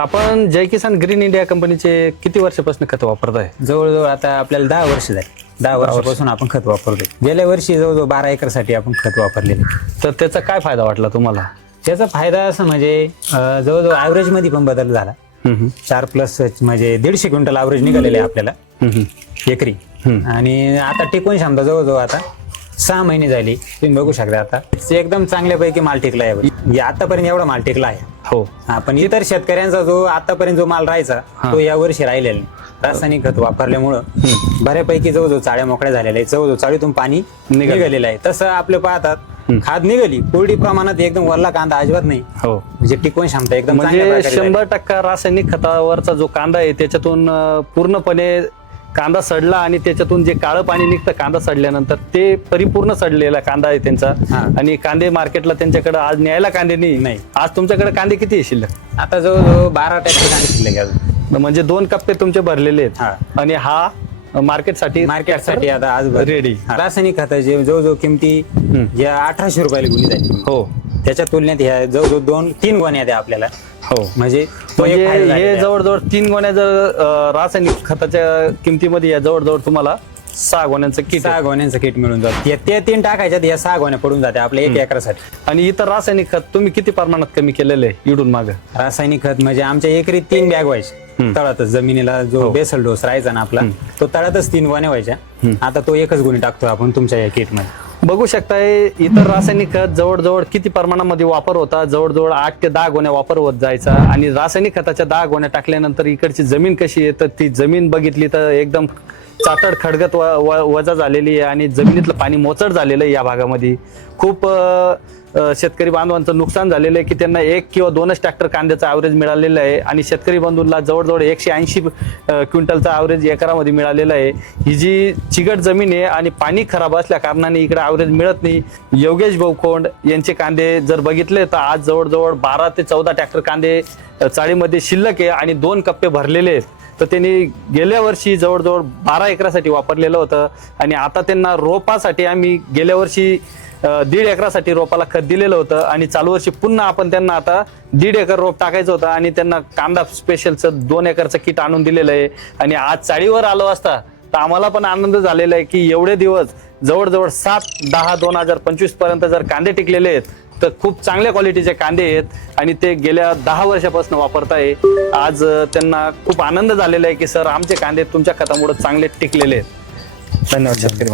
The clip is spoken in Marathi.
आपण जय किसान ग्रीन इंडिया कंपनीचे किती वर्षापासून खत वापरताय? जवळजवळ आता आपल्याला दहा वर्ष झाली. दहा वर्षापासून आपण खत वापरतोय. गेल्या वर्षी जवळजवळ बारा एकरसाठी आपण खत वापरलेले तर त्याचा काय फायदा वाटला तुम्हाला? त्याचा फायदा असं म्हणजे अं, जवळजवळ ॲव्हरेजमध्ये पण बदल झाला. हम्म, चार प्लस म्हणजे दीडशे क्विंटल ॲव्हरेज निघालेले आहे आपल्याला. हम्म, हम्म. एकरी. आणि आता टिकून क्षमता जवळजवळ आता सहा महिने झाली. तुम्ही बघू शकता आता. एकदम चांगल्यापैकी माल टिकला आहे या आतापर्यंत एवढा माल टिकला आहे. हो. हा पण इतर शेतकऱ्यांचा जो आतापर्यंत जो माल राहायचा तो या वर्षी राहिलेला नाही. रासायनिक खत वापरल्यामुळं बऱ्यापैकी जवळजवळ चाळ्या मोकळ्या झालेल्या आहे जवळजवळ चाळीतून पाणी निघालं. निघालेलं आहे. तसं आपले पाहतात खाद निघाली कोरडी प्रमाणात एकदम वल्ला कांदा अजिबात नाही. हो. म्हणजे टिकवून क्षमता एकदम चांगल्या म्हणजे प्रकारे. शंभर टक्का रासायनिक खतावरचा जो कांदा आहे त्याच्यातून अं, पूर्णपणे कांदा सडला आणि त्याच्यातून जे काळं पाणी निघतं कांदा सडल्यानंतर ते परिपूर्ण सडलेला कांदा आहे त्यांचा. आणि कांदे मार्केटला त्यांच्याकडे आज न्यायला कांदे नाही नाही. आज तुमच्याकडे कांदे किती आहे शिल्लक आता जवळजवळ बारा टक्के कांदे शिल्लक. म्हणजे दोन कप्पे तुमचे भरलेले. आहेत आणि हा मार्केटसाठी मार्केटसाठी आता आज रेडी रासायनिक खताचे जवळजवळ किमती या अठराशे रुपयाला गुणी जाईल हो. त्याच्या तुलनेत ह्या जवळजवळ दोन तीन गोण्या द्या आपल्याला. हो. म्हणजे तो एक म्हणजे फायदा हे. जवळजवळ तीन गोण्या जर अं, रासायनिक खताच्या किमतीमध्ये या जवळजवळ तुम्हाला सहा गोण्यांचं किट सहा गोण्यांचं किट मिळून जात. ते- ते तीन टाकायच्यात या सहा गोण्या पडून जाते आपल्या एक एकरासाठी. आणि इतर रासायनिक खत तुम्ही किती प्रमाणात कमी केलेलं आहे? इडून माग. रासायनिक खत म्हणजे आमच्या एकरी तीन बॅग व्हायचे. तळातच जमिनीला जो बेसल डोस राहायचा ना आपला तो तळातच तीन गोण्या व्हायच्या. आता तो एकच गुणी टाकतो आपण तुमच्या या किटमध्ये बघू शकताय इतर रासायनिक खत जवळजवळ किती प्रमाणामध्ये वापर होता? जवळजवळ आठ ते दहा गोण्या वापर होत जायचा. आणि रासायनिक खताच्या दहा गोण्या टाकल्यानंतर इकडची जमीन कशी आहे? तर ती जमीन बघितली तर एकदम चाटड खडगत व- व- वजा झालेली आहे आणि जमिनीतलं पाणी मोचड झालेलं आहे या भागामध्ये. खूप शेतकरी बांधवांचं नुकसान झालेलं आहे की त्यांना एक किंवा दोनच ट्रॅक्टर कांद्याचा ॲव्हरेज मिळालेलं आहे आणि शेतकरी बंधूंना जवळजवळ एकशे ऐंशी क्विंटलचा ॲव्हरेज एकरामध्ये मिळालेला आहे. ही जी चिकट जमीन आहे आणि पाणी खराब असल्या कारणाने इकडे ॲव्हरेज मिळत नाही. योगेश भाऊकोंड यांचे कांदे जर बघितले तर आज जवळजवळ बारा ते चौदा ट्रॅक्टर कांदे चाळीमध्ये शिल्लक आहे आणि दोन कप्पे भरलेले आहेत. तर त्यांनी गेल्या वर्षी जवळजवळ बारा एकरासाठी वापरलेलं होतं. आणि आता त्यांना रोपासाठी आम्ही गेल्या वर्षी दीड एकरासाठी रोपाला खत दिलेलं होतं. आणि चालू वर्षी पुन्हा आपण त्यांना आता दीड एकर रोप टाकायचं होतं. आणि त्यांना कांदा स्पेशलचं दोन एकरचं किट आणून दिलेलं आहे. आणि आज चाळीवर आलो असता तर आम्हाला पण आनंद झालेला आहे की एवढे दिवस जवळजवळ सात दहा दोन हजार पंचवीसपर्यंत जर कांदे टिकलेले आहेत तर खूप चांगल्या क्वालिटीचे कांदे आहेत आणि ते गेल्या दहा वर्षापासून वापरताय आज त्यांना खूप आनंद झालेला आहे की सर आमचे कांदे तुमच्या खतामुळे चांगले टिकलेले आहेत. धन्यवाद शेतकरी